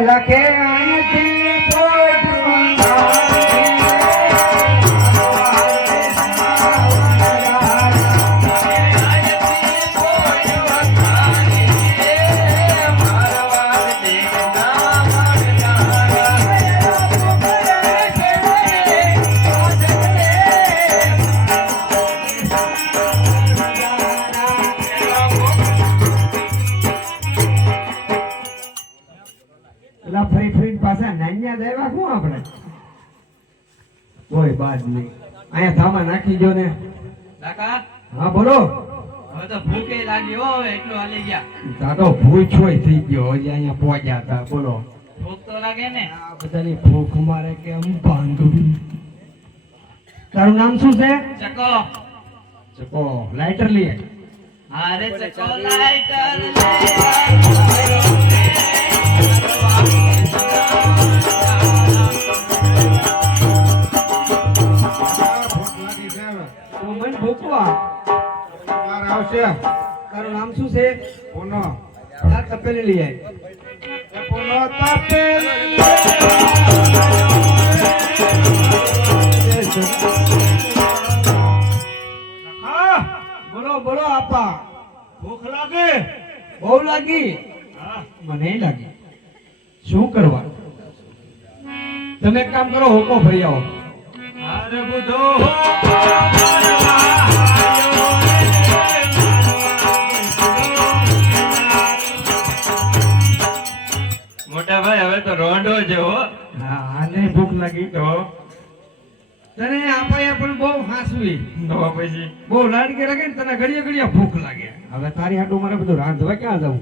લખે અહીંથી કોઈ બાદ નહીં અહીંયા ધામા નાખી જો ને કાકા. હા બોલો. હવે તો ભૂખે લાગી હો, હવે એટલું હાલી ગયા. તા તો ભૂખોય થઈ ગયો, હજી અહીંયા પહોંચ્યા હતા. બોલો, ભૂખ તો લાગે ને. આ બધાની ભૂખ મારે કે હું બાંધું. તારું નામ શું છે? ચકો. ચકો લાઇટર લે. અરે ચકો લાઈટર લે. તારું નામ શું છે? પૂનો. તાર તપેલી લઈ આય. પૂનો તપેલી. હા બોલો બોલો આપા. ભૂખ લાગે? બહુ લાગી? હા. મને લાગી. શું કરવા? તમે એક કામ કરો, હોકો ભરી આવો. અરે બુધો મોટા ભાઈ હવે તો રોંડો જેવો. હા આને ભૂખ લાગી તો તને આપાયા પણ બહુ હાસવી. તો પછી બહુ લાડકી રાખે ને તને ઘડીએ ઘડીએ ભૂખ લાગે. હવે તારી હાટું મારે બધું રાંધવા ક્યાં જવું?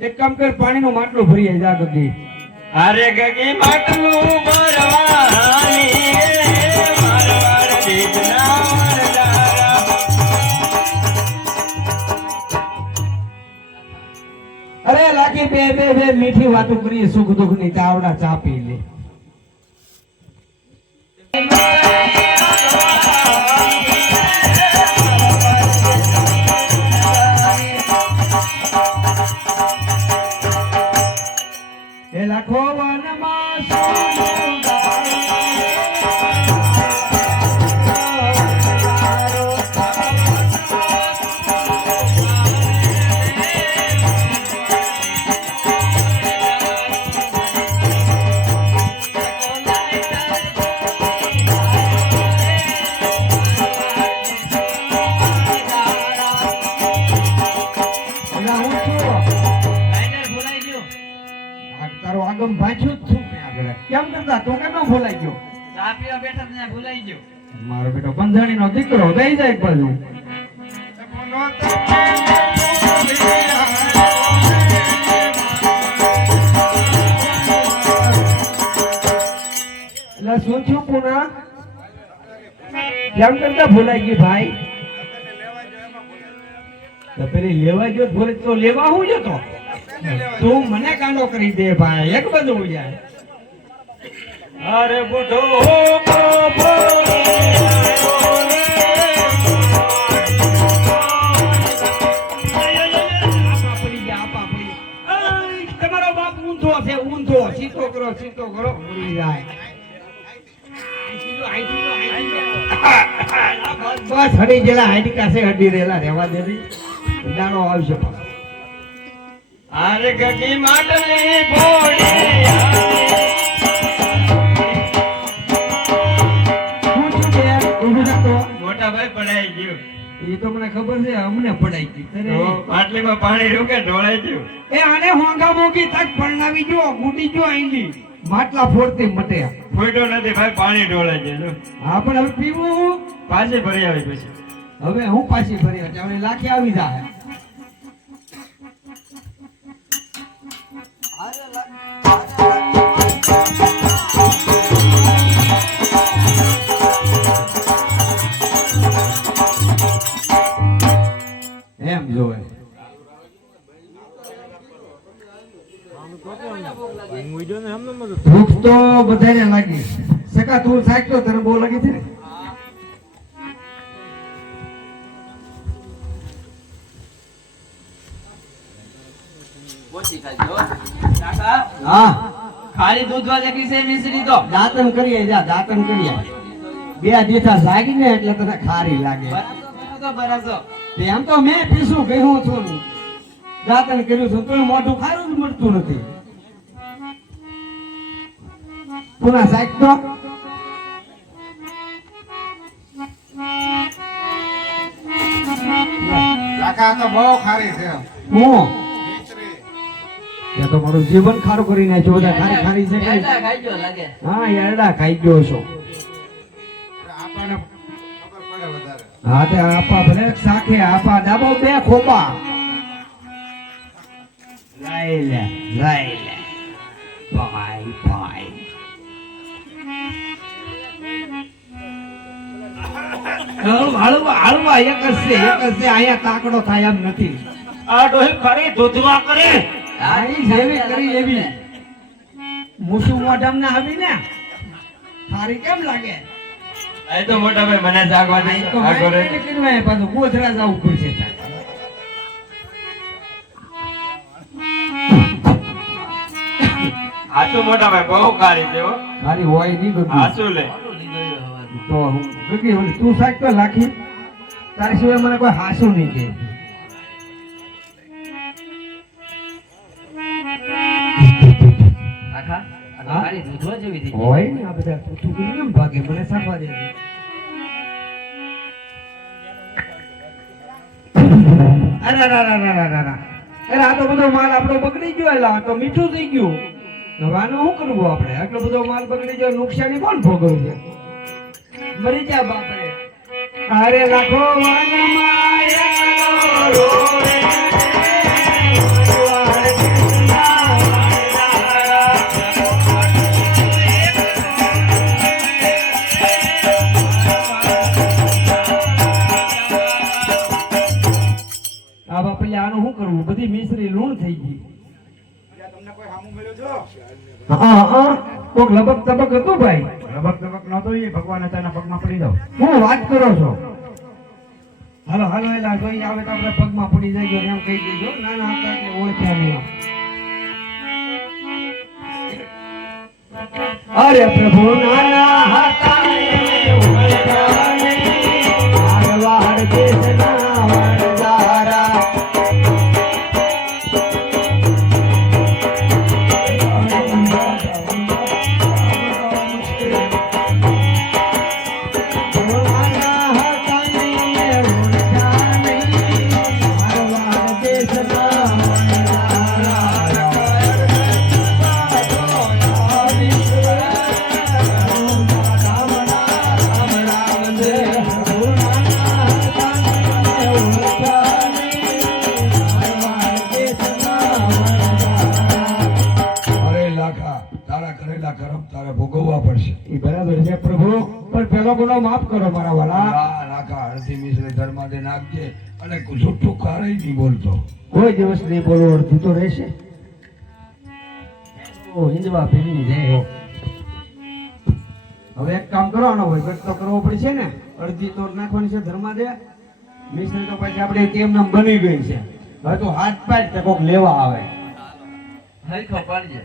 એક કામ કર, પાણીનો માટલો ભરી આય જા ગગી. અરે ગગી માટલું ભરવાની મારવાડ દીકરા મારદારા. અરે લાગી બે બે બે મીઠી વાતો કરી, સુખ દુઃખ ની ચાવડા ચા પી લે. એ લાખો વનમાં સોનું કેમ કરતા તું કેમ ભૂલાઈ ગયો? ચા પીવા બેઠા ત્યાં ભૂલાઈ ગયો. મારો બેટો બંધાણી નો દીકરો દઈ જાય બાજુ. પૂનો તપેલી. એટલે શું છું પુના? કેમ કરતા ભૂલાઈ ગઈ ભાઈ? તો પેલી લેવા જો ભૂલે તો લેવા હું જતો. તું મને કાંડો કરી દે ભાઈ, એક બધું જાય. અરે બુધો તમારો બાપ ઊંધો છે, ઊંધો. સીધો કરો, સીધો કરો, ભૂલી જાય. બસ હડી જેલા હાડકા છે, હડી રેલા રહેવા દે. દાડો આવશે પાછો. અરે ગગી માટલી ભોળી મોટા ભાઈ પડાઈ ગયું. એ તો મને ખબર છે, અમને પડાઈ ગઈ. તો માટલીમાં પાણી રૂકે ઢોળાઈ ગયું. એ આને હોંગા મોગી તક પરણાવી જો, ગુડી જો આઈલી માટલા ફોડતી મટે. ફૂટો નથી ભાઈ, પાણી ઢોળાઈ ગયું. હા પણ હવે પીવું. પાછી ભરી આવી પછી. હવે હું પાછી ભરી હવે લાખી આવી જાય. એમ જોવે ભૂખ તો બધાને લાગી. સકા તું સાચો, તને બહુ લાગી છે ને? હા ખાલી દૂધવા જેટલી છે મિશ્રી તો દાંતણ કરીએ જા દાંતણ કરીએ બે દીઠા જાગી ને એટલે તને ખારી લાગે બરાબર તે આમ તો મેં પીસું કહ્યું છું દાંતણ કર્યું છું તો મોઢું ખારું જ મળતું નથી પુના સાહેબ તો કાકા તો બહુ ખારી છે હું મિશ્રી. ત્યાં તો મારું જીવન ખારું કરી નાખ્યું બધા ખારી ખારી છે કઈ એરડા ખાઈ ગયો લાગે હા એરડા ખાઈ ગયો છો આપણને ખબર પડે વધારે. હા તે આપા ભલે સાખે આપા ડાબો બે ખોપા લઈ લે ભાઈ ભાઈ હળવા એક જ છે અહીંયા તાકડો થાય એમ નથી આ ડોહી ખરી દૂધવા કરી. આઈ જેવી કરી એવી મુસુ મોઢામ ના આવી ને સારી કેમ લાગે એ તો મોટા ભાઈ મને જાગવા દે તો આગળ મારે એને કીધું પાછું ગોધરા જવું પડશે હાચું મોટા ભાઈ બહુ ખારી છે હો મારી હોય નહીં ગયું હાચું લે તો હું ગગી ઓલી તું સાચ તો લાખી તારી સિવાય મને કોઈ હાસું નહીં કે આખા આ તો ખાલી દૂધવા જેવી થઈ ગઈ. હોય ને આ બધા તું કેમ ભાગે મને સાફવા દે અરે આ તો બધો માલ આપણો બગડી ગયો એલા આ તો મીઠું થઈ ગયું હવે આનું શું કરવું આપણે આટલો બધો માલ બગડી ગયો નુકસાની કોણ ભોગવવું છે મરી જા બાપરે અરે લાખો વનમાયા રોડે આ બાપલે આનું શું કરવું બધી મિશ્રી લૂણ થઈ ગઈ તમને કોઈ સામું મળ્યું છો? કોક લબક તબક હતું ભાઈ લબક તબક નહોતો એ ભગવાન હતા એના પગમાં પડી જાવ. હું વાત કરો છો હાલો હાલો એલા જોઈ આવે તો આપણે પગમાં પડી જાય એમ કહી દેજો નાના હતા એટલે ઓળખ્યા નહીં અરે પ્રભુ નાના હતા ને ઓળખ્યા નહીં. મારવાડ દેશના વણજારા. અરે લાખા તારા કરેલા કરમ તારે ભોગવવા પડશે. ઈ બરાબર છે પ્રભુ પણ પેલો ગુનો માફ કરો મારા વાલા આ લાખા હળદી મિશ્રી ધર્મા દે નાખજે અને જુઠ્ઠું કારેય નહીં બોલતો. કોઈ દિવસ નહીં બોલવું અડધું તો રહેશે ઓ હિંદવા ભીની જાય હો હવે એક કામ કરવાનો હોય કટ તો કરવો પડશે ને અડધી તો નાખવાની છે ધર્મા દે મિશ્રી તો પછી આપણે તેમ નામ બની ગઈ છે હવે તો હાથ પાડ કે કોક લેવા આવે હરખો પાડજે.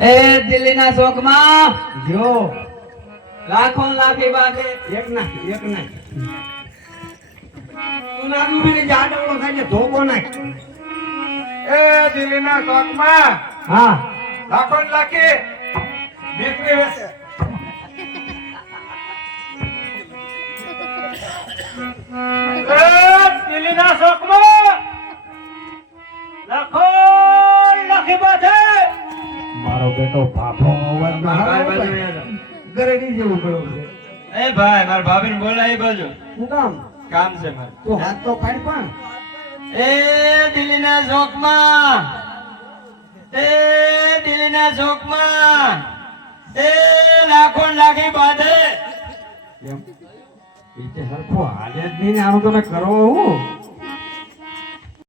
એ દિલ્હીના શોકમાં જો લાખો લાખી બાગે એક નાખ તું ના ડૂબી જાડવડો થાય છે ધોકો નાખ એ દિલ્હીના શોખમાં હા લાખો ને લાખી દીકરી વેચે. એ દિલ્હીના શોખમાં લાખો લાખી બાધે. મારો બેટો ભાભો અવાજ ના ભાઈ આવે બાજુ આવ્યો. ઘરે નહીં જવું પડ્યું છે એ ભાઈ મારા ભાભીને બોલાય એ બાજુ શું કામ કામ છે મારે. તું હાથ તો પાડ પણ એ દિલ્હીના શોકમાં એ દિલ્હીના શોકમાં એ લાખો ને લાખી બાધે એમ રીતે હરખો હાલે જ નહીં ને આનું તમે કરો હું